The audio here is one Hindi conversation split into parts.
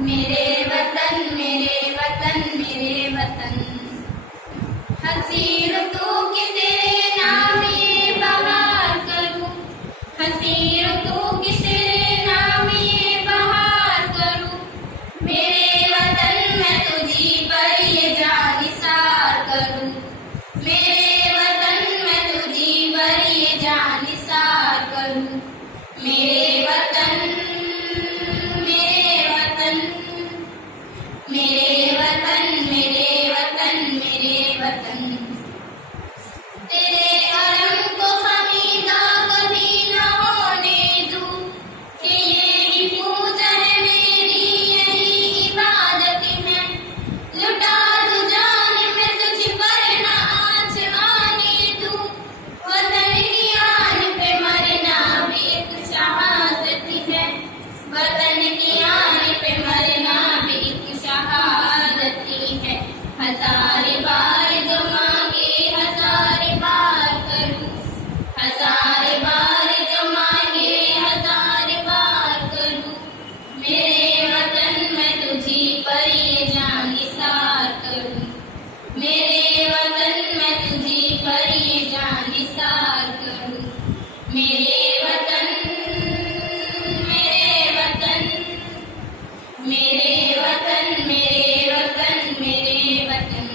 मेरे वतन मेरे वतन मेरे वतन, हंसी ऋतु की तेरे नाम ये बहार करूं, हंसी ऋतु की तेरे नाम ये बहार करूं। मेरे वतन मैं तुझी पर ये जान निसार करूं, मेरे वतन मैं तुझी पर ये जान निसार करूं। मेरे वतन मेरे वतन मेरे वतन मेरे वतन मेरे वतन, तेरे अलम को खमीदा कभी न होने दूं, कि यही पूजा है मेरी यही इबादत है। लुटा दूं जान मैं तुझ पर न आँच आने दूं, वतन की आन पे मरना भी एक शहादत है, वतन की आन पे मरना भी एक शहादत है। हजार बार जो मांगे हजार बार करूं, हजार बार जो मांगे हजार बार करूं। मेरे वतन मैं तुझी पर ये जान निसार करूं, मेरे वतन मैं तुझी पर ये जान निसार करूं। मेरे वतन मेरे वतन मेरे वतन मेरे वतन मेरे वतन,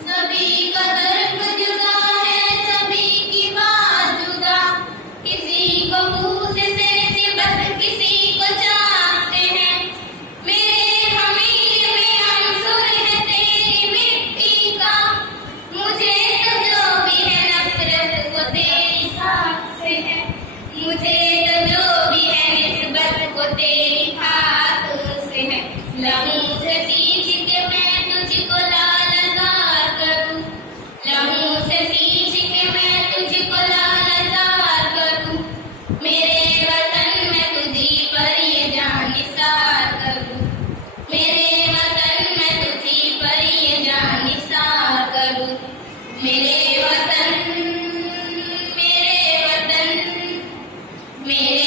सभी का दर्द जुदा है सभी की बात जुदा, किसी को बूझ से निस्बत किसी को चाह से है। मेरे हमीर में अंसुर है तेरी मिट्टी का, मुझे तो जो भी है नफरत वो तेरी खाक से है, मुझे तो जो भी है निस्बत वो तेरी खाक से है। लहू से सींच के मैं तुझको लालजार करूं, लहू से सींच के मैं तुझको लालजार करूं। मेरे वतन मैं तुझी पर ये जान निसार करूं, मेरे वतन मैं तुझी पर ये जान निसार करूं। मेरे वतन मेरे वतन मेरे